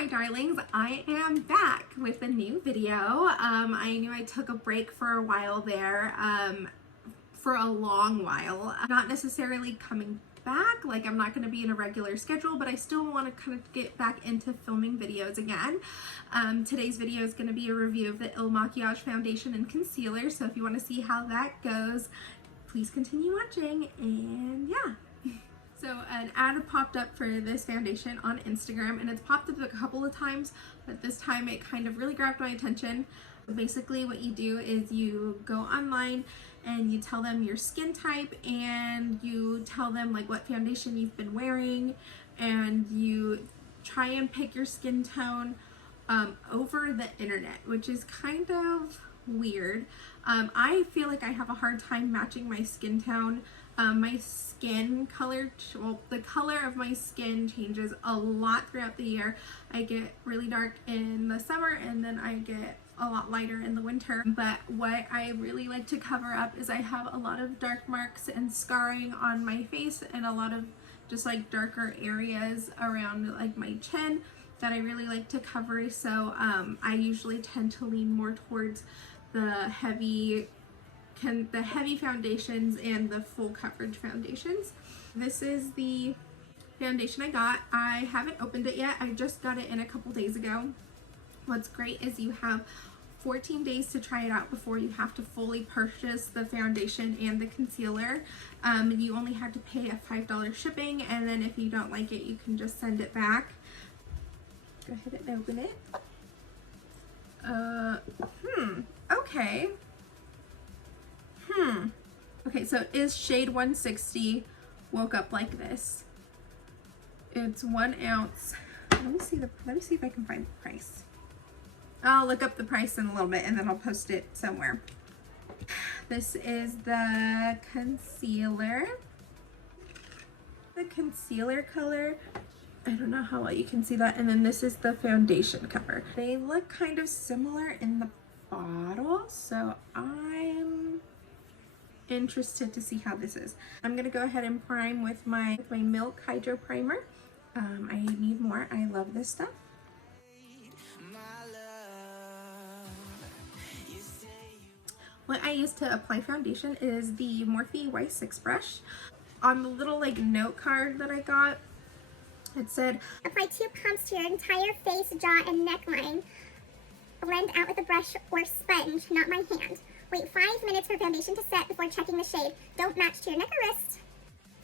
my darlings, I am back with a new video. I knew I took a break for a while there, for a long while. Not necessarily coming back, like I'm not going to be in a regular schedule, but I still want to kind of get back into filming videos again. Today's video is going to be a review of the Il Makiage foundation and concealer, so if you want to see how that goes, please continue watching, and yeah. So an ad popped up for this foundation on Instagram, and it's popped up a couple of times, but this time it kind of really grabbed my attention. Basically what you do is you go online and you tell them your skin type, and you tell them like what foundation you've been wearing, and you try and pick your skin tone over the internet, which is kind of weird. I feel like I have a hard time matching my skin tone. My skin color, well, the color of my skin changes a lot throughout the year. I get really dark in the summer, and then I get a lot lighter in the winter. But what I really like to cover up is I have a lot of dark marks and scarring on my face, and a lot of just like darker areas around like my chin that I really like to cover. So I usually tend to lean more towards the heavy foundations and the full coverage foundations. This is the foundation I got. I haven't opened it yet. I just got it in a couple days ago. What's great is you have 14 days to try it out before you have to fully purchase the foundation and the concealer. You only have to pay a $5 shipping, and then if you don't like it, you can just send it back. Go ahead and open it. Okay. Okay, so it is shade 160, Woke Up Like This. It's 1 ounce. Let me see if I can find the price. I'll look up the price in a little bit, and then I'll post it somewhere. This is the concealer. The concealer color. I don't know how well you can see that. And then this is the foundation cover. They look kind of similar in the bottle, so I'm interested to see how this is. I'm gonna go ahead and prime with my Milk Hydro Primer. I need more. I love this stuff. What I use to apply foundation is the Morphe Y6 brush. On the little like note card that I got, it said, apply 2 pumps to your entire face, jaw, and neckline. Blend out with a brush or sponge, not my hand. Wait 5 minutes for foundation to set before checking the shade. Don't match to your neck or wrist.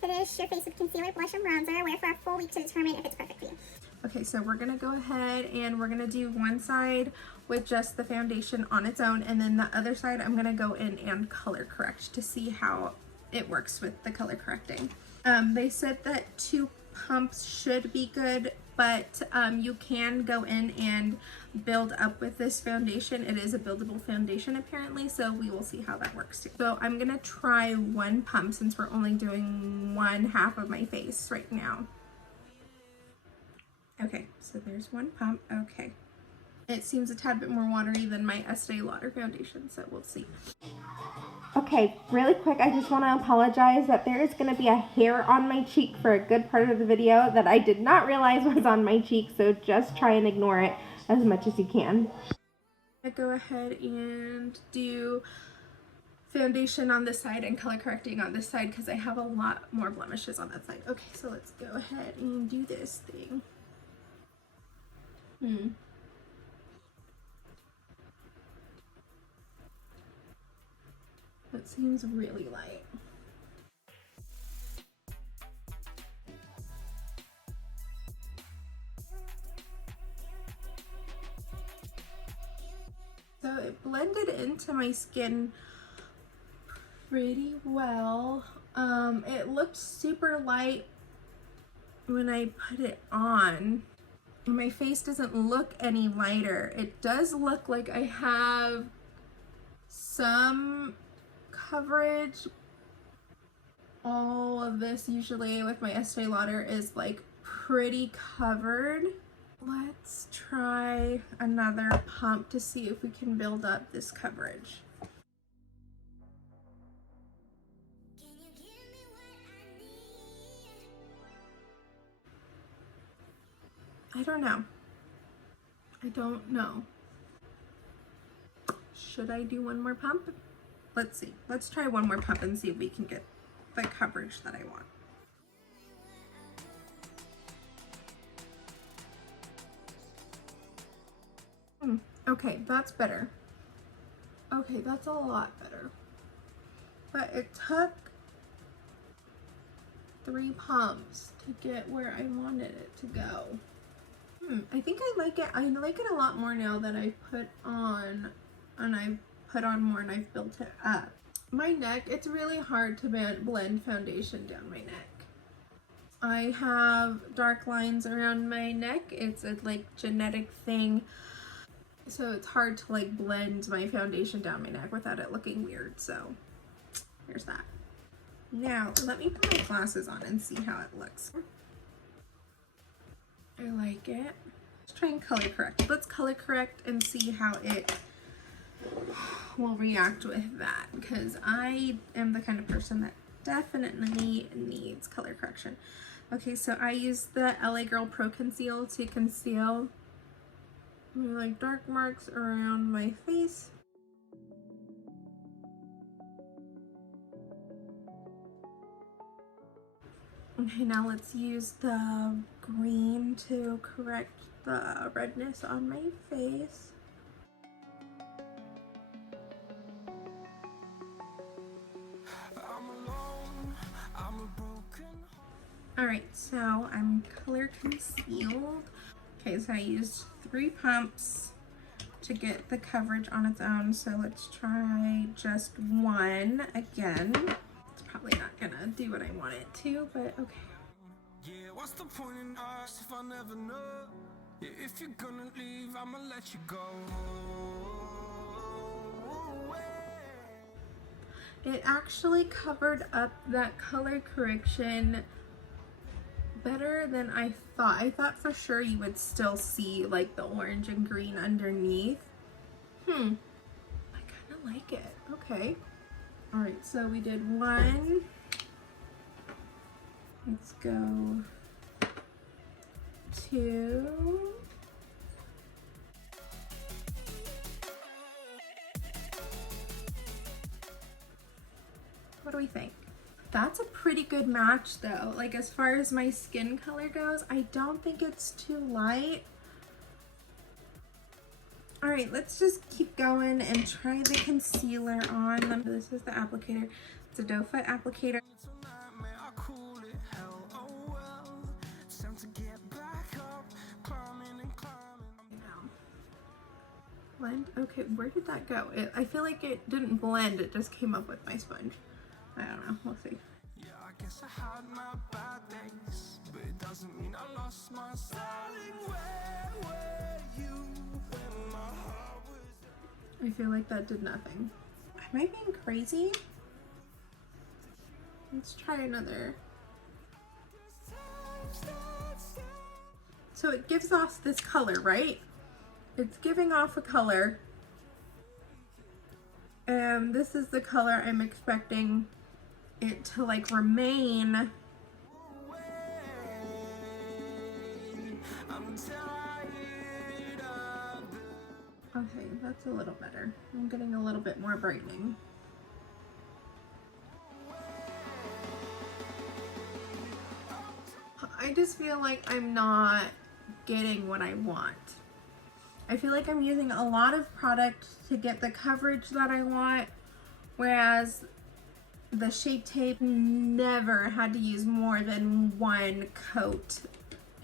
Finish your face with concealer, blush, and bronzer. Wear for a full week to determine if it's perfect for you. Okay, so we're gonna go ahead and we're gonna do one side with just the foundation on its own, and then the other side I'm gonna go in and color correct to see how it works with the color correcting. They said that 2 pumps should be good, but you can go in and build up with this foundation. It is a buildable foundation apparently, so we will see how that works too. So I'm gonna try 1 pump since we're only doing 1/2 of my face right now. Okay, so there's 1 pump. Okay, it seems a tad bit more watery than my Estee Lauder foundation, so we'll see. Okay, really quick, I just want to apologize that there is going to be a hair on my cheek for a good part of the video that I did not realize was on my cheek, so just try and ignore it as much as you can. I go ahead and do foundation on this side and color correcting on this side because I have a lot more blemishes on that side. Okay, so let's go ahead and do this thing. That seems really light. So it blended into my skin pretty well. It looked super light when I put it on. My face doesn't look any lighter. It does look like I have some coverage. All of this usually with my Estee Lauder is like pretty covered. Let's try another pump to see if we can build up this coverage. I don't know. I don't know. Should I do one more pump? Let's see. Let's try one more pump and see if we can get the coverage that I want. Okay, that's better. Okay, that's a lot better. But it took 3 pumps to get where I wanted it to go. I think I like it. I like it a lot more now that I've put on, and I've put on more and I've built it up. My neck, it's really hard to blend foundation down my neck. I have dark lines around my neck. It's a like genetic thing. So it's hard to like blend my foundation down my neck without it looking weird. So here's that. Now let me put my glasses on and see how it looks. I like it. Let's try and color correct. Let's color correct and see how it will react with that, because I am the kind of person that definitely needs color correction. Okay, so I use the LA Girl Pro Conceal to conceal my like dark marks around my face. Okay, now let's use the green to correct the redness on my face. Alright, so I'm color concealed. Okay, so I used 3 pumps to get the coverage on its own, so let's try just 1 again. It's probably not gonna do what I want it to, but okay. Yeah, what's the point in us if I never know? Yeah, if you're gonna leave, I'ma let you go. It actually covered up that color correction better than I thought. I thought for sure you would still see like the orange and green underneath. I kind of like it. Okay. All right, so we did 1. Let's go 2. What do we think? That's a pretty good match though. Like as far as my skin color goes, I don't think it's too light. All right, let's just keep going and try the concealer on. This is the applicator. It's a doe foot applicator. Blend. Okay, where did that go? I feel like it didn't blend. It just came up with my sponge. I don't know. We'll see. Yeah, I guess I had my bad days, but it doesn't mean I lost my style. Where were you when my heart was... I feel like that did nothing. Am I being crazy? Let's try another. So it gives off this color, right? It's giving off a color. And this is the color I'm expecting it to like remain. Okay, that's a little better. I'm getting a little bit more brightening. I just feel like I'm not getting what I want. I feel like I'm using a lot of product to get the coverage that I want, whereas the Shape Tape never had to use more than 1 coat,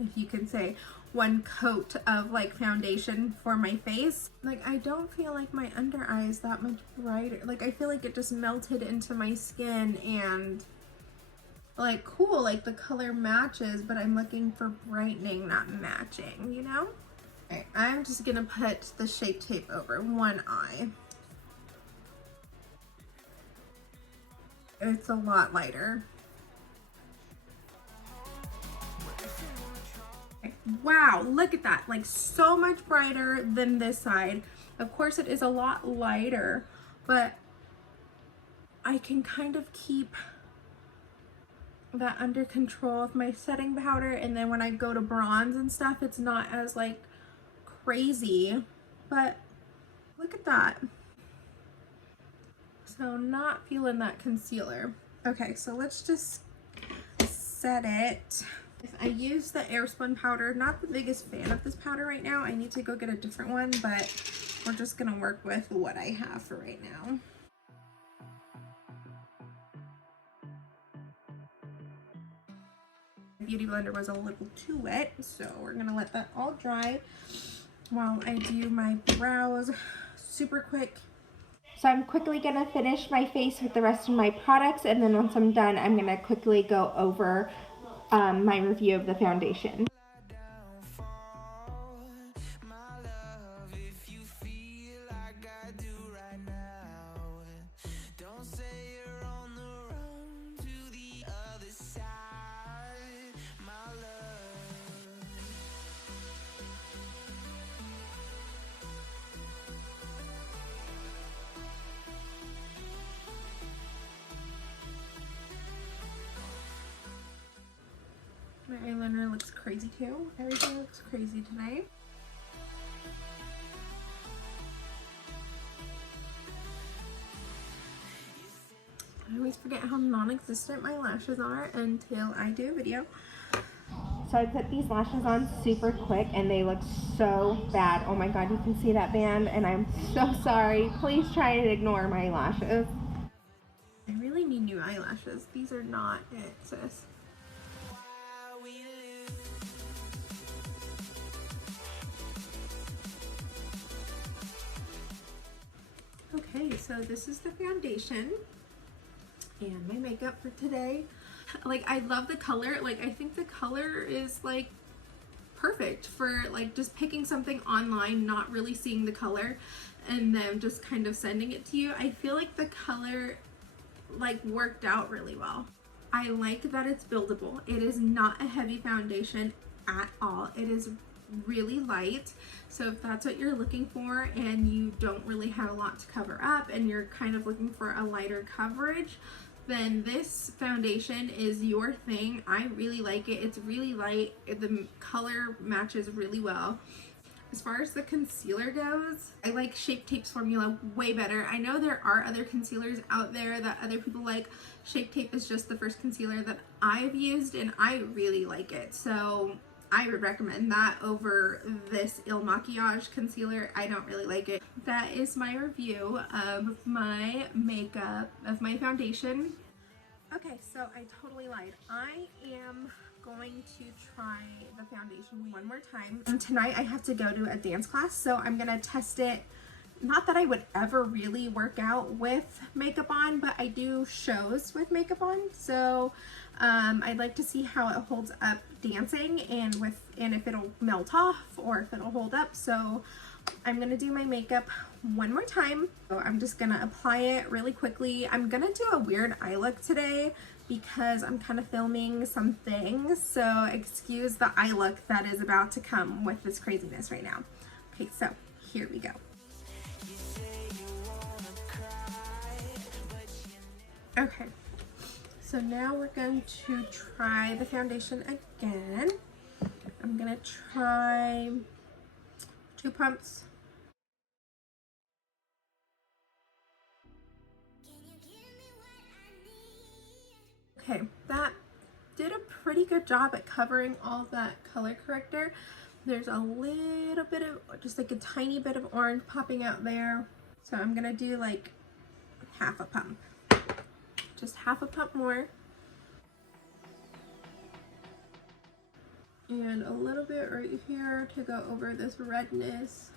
if you can say 1 coat of like foundation for my face. Like I don't feel like my under eye is that much brighter. Like I feel like it just melted into my skin and like cool, like the color matches, but I'm looking for brightening, not matching, you know? Okay, I'm just gonna put the Shape Tape over 1 eye. It's a lot lighter. Okay. Wow, look at that. Like so much brighter than this side. Of course it is a lot lighter, but I can kind of keep that under control with my setting powder, and then when I go to bronze and stuff, it's not as like crazy, but look at that. So not feeling that concealer. Okay, so let's just set it. I use the Airspun powder. Not the biggest fan of this powder right now. I need to go get a different one, but we're just gonna work with what I have for right now. Beauty blender was a little too wet, so we're gonna let that all dry while I do my brows super quick. So I'm quickly gonna finish my face with the rest of my products, and then once I'm done, I'm gonna quickly go over my review of the foundation. My eyeliner looks crazy too. Everything looks crazy today. I always forget how non-existent my lashes are until I do a video. So I put these lashes on super quick and they look so bad. Oh my god, you can see that band and I'm so sorry. Please try to ignore my lashes. I really need new eyelashes. These are not it, sis. Okay, so this is the foundation and my makeup for today. Like, I love the color. Like, I think the color is like perfect for like just picking something online, not really seeing the color and then just kind of sending it to you. I feel like the color like worked out really well. I like that it's buildable. It is not a heavy foundation at all. It is really light. So if that's what you're looking for and you don't really have a lot to cover up and you're kind of looking for a lighter coverage, then this foundation is your thing. I really like it. It's really light. The color matches really well. As far as the concealer goes, I like Shape Tape's formula way better. I know there are other concealers out there that other people like. Shape Tape is just the first concealer that I've used and I really like it. So I would recommend that over this Il Makiage concealer. I don't really like it. That is my review of my makeup, of my foundation. Okay, so I totally lied. I am going to try the foundation one more time. And tonight I have to go to a dance class, so I'm gonna test it. Not that I would ever really work out with makeup on, but I do shows with makeup on, so I'd like to see how it holds up dancing and if it'll melt off or if it'll hold up. So I'm gonna do my makeup one more time. So I'm just gonna apply it really quickly. I'm gonna do a weird eye look today because I'm kind of filming some things, so excuse the eye look that is about to come with this craziness right now. Okay, so here we go. Okay, so now we're going to try the foundation again. I'm gonna try 2 pumps. Okay, that did a pretty good job at covering all that color corrector. There's a little bit of, just like a tiny bit of orange popping out there. So I'm gonna do like half a pump. Just half a pump more. And a little bit right here to go over this redness.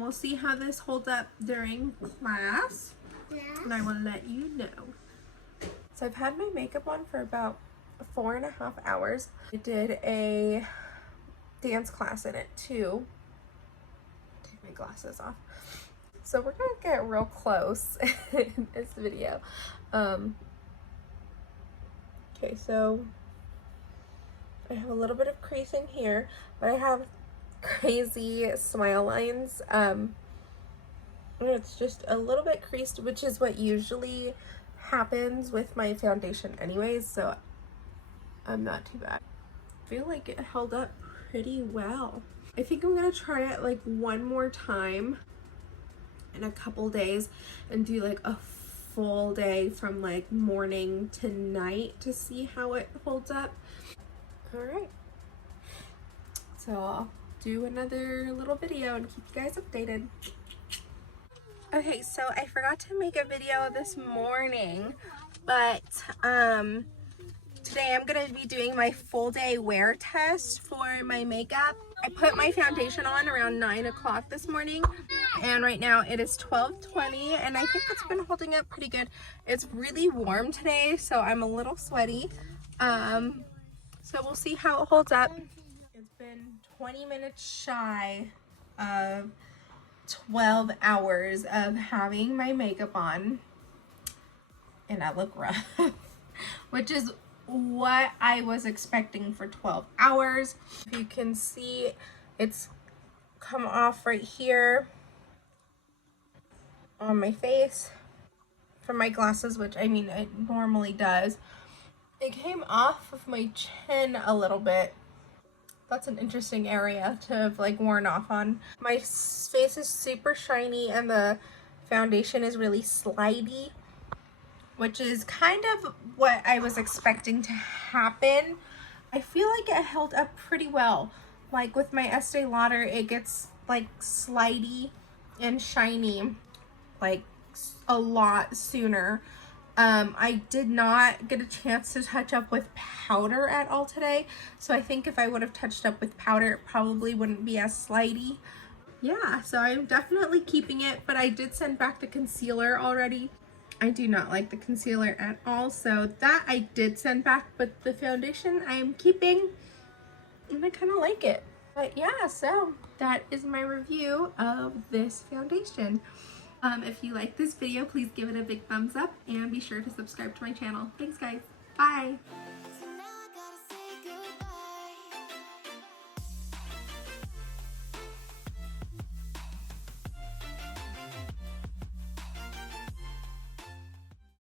We'll see how this holds up during class, and I will let you know. So I've had my makeup on for about 4.5 hours. I did a dance class in it too. Take my glasses off. So we're gonna get real close in this video. Okay, so I have a little bit of creasing here, but I have crazy smile lines. It's just a little bit creased, which is what usually happens with my foundation anyways, so I'm not too bad. I feel like it held up pretty well. I think I'm gonna try it like one more time in a couple days and do like a full day from like morning to night to see how it holds up. All right, so I'll do another little video and keep you guys updated. Okay, so I forgot to make a video this morning, but today I'm gonna be doing my full day wear test for my makeup. I put my foundation on around 9 o'clock this morning, and right now it is 12:20, and I think it's been holding up pretty good. It's really warm today, so I'm a little sweaty. So we'll see how it holds up. It's been 20 minutes shy of 12 hours of having my makeup on, and I look rough, which is what I was expecting for 12 hours. You can see it's come off right here on my face from my glasses, which I mean it normally does. It came off of my chin a little bit. That's an interesting area to have like worn off on. My face is super shiny and the foundation is really slidey, which is kind of what I was expecting to happen. I feel like it held up pretty well. Like with my Estee Lauder, it gets like slidey and shiny like a lot sooner. I did not get a chance to touch up with powder at all today, so I think if I would have touched up with powder, it probably wouldn't be as slidey. Yeah, so I'm definitely keeping it, but I did send back the concealer already. I do not like the concealer at all, so that I did send back, but the foundation I am keeping, and I kind of like it. But yeah, so that is my review of this foundation. If you like this video, please give it a big thumbs up and be sure to subscribe to my channel. Thanks guys. Bye.